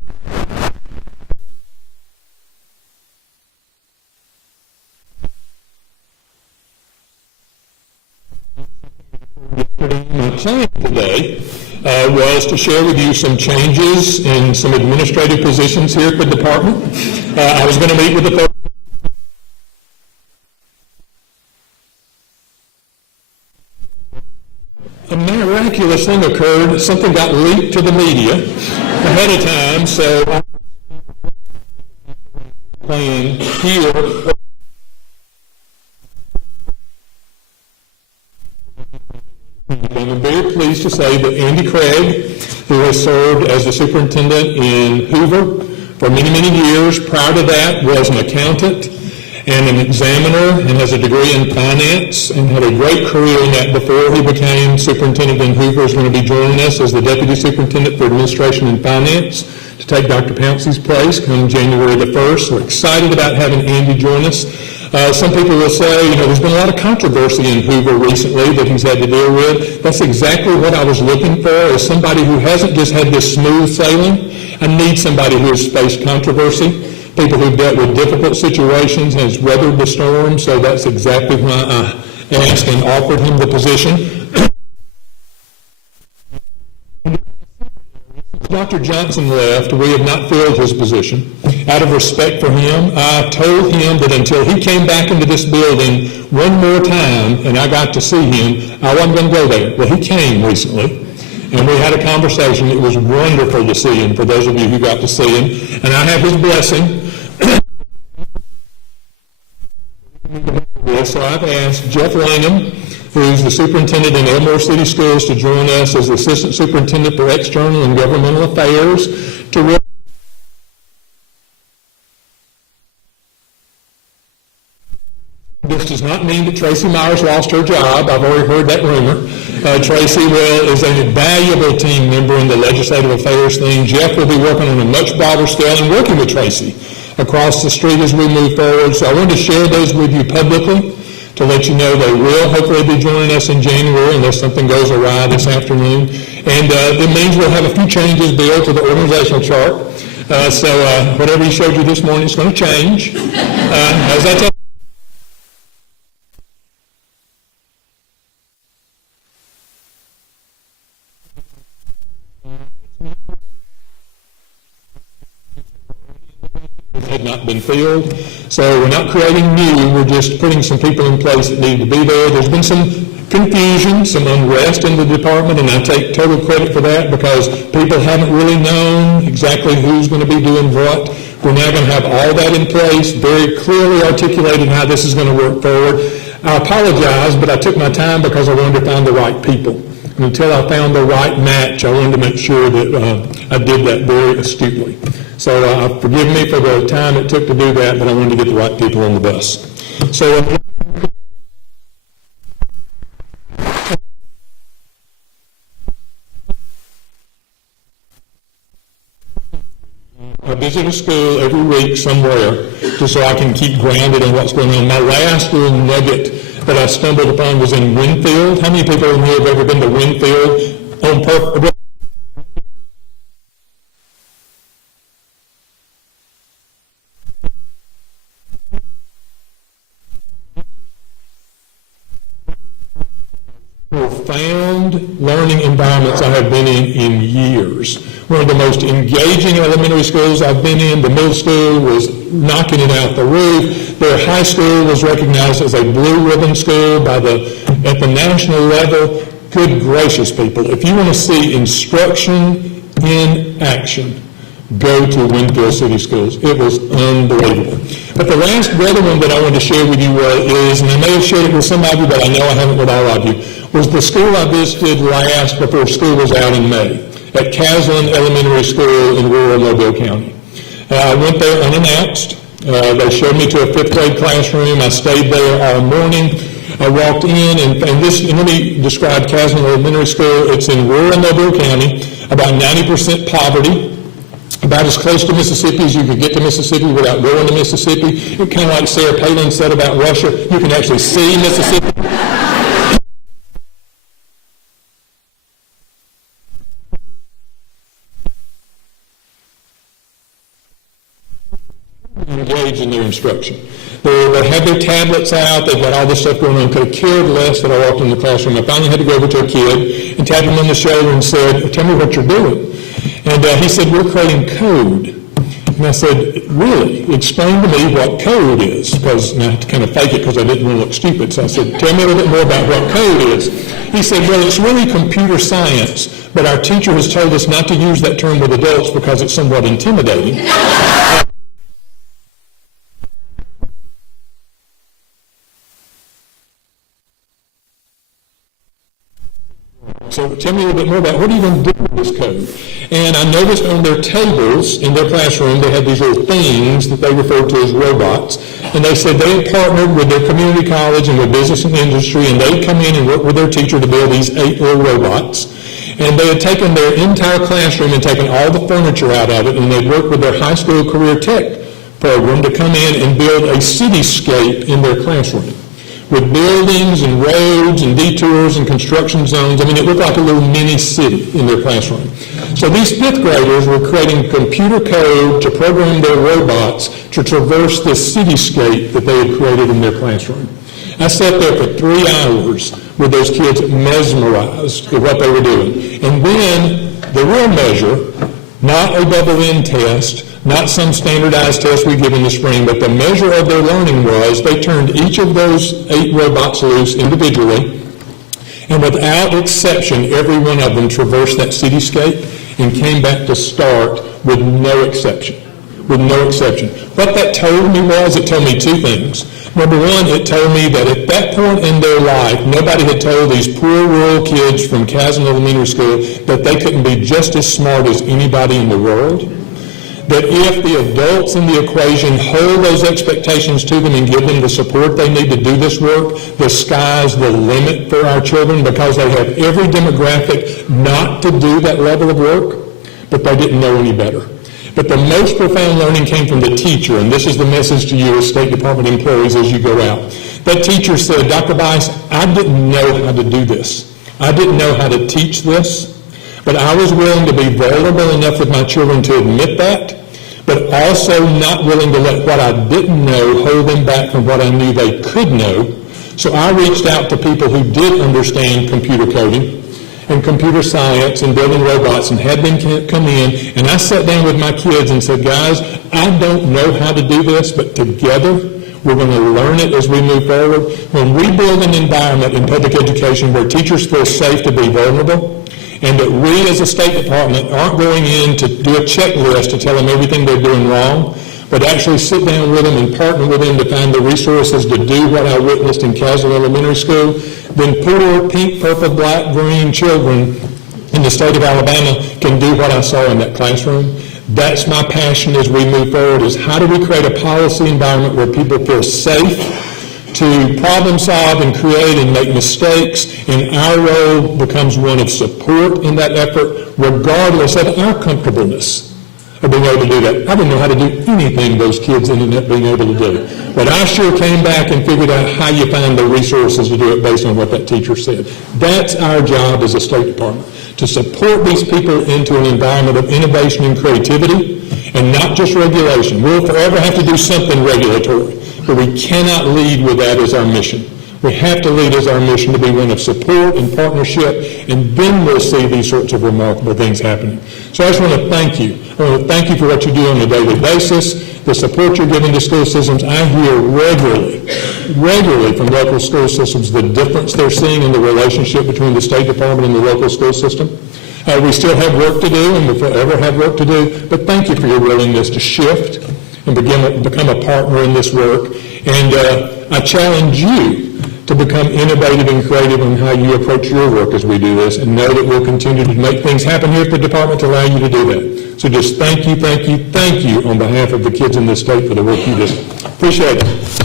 My plan today was to share with you some changes in some administrative positions here at the department. I was going to meet with the folks. A miraculous thing occurred. Something got leaked to the media ahead of time, so I'm playing here. I'm very pleased to say that Andy Craig who has served as the superintendent in Hoover for many, many years. Prior to that was an accountant and an examiner and has a degree in finance and had a great career in that before he became superintendent in Hoover. Is going to be joining us as the deputy superintendent for administration and finance to take Dr. Pouncey's place come January the 1st. We're excited about having Andy join us. Some people will say, there's been a lot of controversy in Hoover recently that he's had to deal with. That's exactly what I was looking for, is somebody who hasn't just had this smooth sailing. I need somebody who has faced controversy, people who've dealt with difficult situations and has weathered the storm, so that's exactly why I asked and offered him the position. Dr. Johnson left, we have not filled his position. Out of respect for him, I told him that until he came back into this building one more time and I got to see him, I wasn't going to go there. Well, he came recently, and we had a conversation. It was wonderful to see him, for those of you who got to see him, and I have his blessing. So I've asked Jeff Langham, who's the superintendent in Elmore City Schools, to join us as the assistant superintendent for external and governmental affairs to work. This does not mean that Tracy Myers lost her job. I've already heard that rumor. Tracy is a valuable team member in the legislative affairs thing. Jeff will be working on a much broader scale and working with Tracy across the street as we move forward. So I wanted to share those with you publicly to let you know they will hopefully be joining us in January unless something goes awry this afternoon. And it means we'll have a few changes, Bill, to the organizational chart. So whatever he showed you this morning is going to change. As I tell had not been filled. So we're not creating new, we're just putting some people in place that need to be there. There's been some confusion, some unrest in the department, and I take total credit for that because people haven't really known exactly who's going to be doing what. We're now going to have all that in place, very clearly articulated how this is going to work forward. I apologize, but I took my time because I wanted to find the right people. And until I found the right match, I wanted to make sure that I did that very astutely. So forgive me for the time it took to do that, but I wanted to get the right people on the bus. So I visit a school every week somewhere just so I can keep grounded in what's going on. My last little nugget that I stumbled upon was in Winfield. How many people in here have ever been to Winfield on purpose? Profound learning environments I have been in years. One of the most engaging elementary schools I've been in. The middle school was knocking it out the roof. Their high school was recognized as a blue ribbon school at the national level. Good gracious, people. If you want to see instruction in action, go to Winfield City Schools. It was unbelievable. But the last other one that I wanted to share with you is, and I may have shared it with some of you, but I know I haven't with all of you, was the school I visited last before school was out in May, at Caslin Elementary School in rural Mobile County. I went there unannounced. They showed me to a fifth grade classroom. I stayed there all morning. I walked in, and let me describe Caslin Elementary School. It's in rural Mobile County, about 90% poverty, about as close to Mississippi as you could get to Mississippi without going to Mississippi. It's kind of like Sarah Palin said about Russia. You can actually see Mississippi. Engaged in their instruction. They had their tablets out, they've got all this stuff going on. Could have cared less that I walked in the classroom. I finally had to go over to a kid and tap him on the shoulder and said, "Tell me what you're doing." And he said, "We're creating code." And I said, "Really? Explain to me what code is." Because I had to kind of fake it because I didn't want to look stupid. So I said, "Tell me a little bit more about what code is." He said, "Well, it's really computer science, but our teacher has told us not to use that term with adults because it's somewhat intimidating." So tell me a little bit more about what are you going to do with this code? And I noticed on their tables in their classroom, they had these little things that they referred to as robots. And they said they had partnered with their community college and with business and industry, and they'd come in and work with their teacher to build these 8 little robots. And they had taken their entire classroom and taken all the furniture out of it, and they'd worked with their high school career tech program to come in and build a cityscape in their classroom with buildings and roads and detours and construction zones. I mean, it looked like a little mini city in their classroom. So these 5th graders were creating computer code to program their robots to traverse this cityscape that they had created in their classroom. I sat there for 3 hours with those kids mesmerized with what they were doing. And then the real measure, not a double-end test, not some standardized test we give in the spring, but the measure of their learning was they turned each of those 8 robots loose individually, and without exception, every one of them traversed that cityscape and came back to start with no exception. With no exception. What that told me was, it told me 2 things. Number one, it told me that at that point in their life, nobody had told these poor rural kids from Casden Elementary School that they couldn't be just as smart as anybody in the world. That if the adults in the equation hold those expectations to them and give them the support they need to do this work, the sky's the limit for our children, because they have every demographic not to do that level of work, but they didn't know any better. But the most profound learning came from the teacher, and this is the message to you as State Department employees as you go out. That teacher said, Dr. Bice, I didn't know how to do this. I didn't know how to teach this, but I was willing to be vulnerable enough with my children to admit that, but also not willing to let what I didn't know hold them back from what I knew they could know. So I reached out to people who did understand computer coding and computer science and building robots and had them come in, and I sat down with my kids and said, guys, I don't know how to do this, but together we're going to learn it as we move forward. When we build an environment in public education where teachers feel safe to be vulnerable, and that we as a State Department aren't going in to do a checklist to tell them everything they're doing wrong, but actually sit down with them and partner with them to find the resources to do what I witnessed in Casden Elementary School, then poor pink, purple, black, green children in the state of Alabama can do what I saw in that classroom. That's my passion as we move forward, is how do we create a policy environment where people feel safe to problem solve and create and make mistakes, and our role becomes one of support in that effort, regardless of our comfortableness of being able to do that. I didn't know how to do anything those kids ended up being able to do. But I sure came back and figured out how you find the resources to do it based on what that teacher said. That's our job as a State Department, to support these people into an environment of innovation and creativity, and not just regulation. We'll forever have to do something regulatory, but we cannot lead with that as our mission. We have to lead as our mission to be one of support and partnership, and then we'll see these sorts of remarkable things happening. So I just want to thank you. I want to thank you for what you do on a daily basis, the support you're giving to school systems. I hear regularly from local school systems the difference they're seeing in the relationship between the State Department and the local school system. We still have work to do, and we'll forever have work to do, but thank you for your willingness to shift and become a partner in this work. And I challenge you to become innovative and creative in how you approach your work as we do this, and know that we'll continue to make things happen here at the department to allow you to do that. So just thank you on behalf of the kids in this state for the work you do. Appreciate it.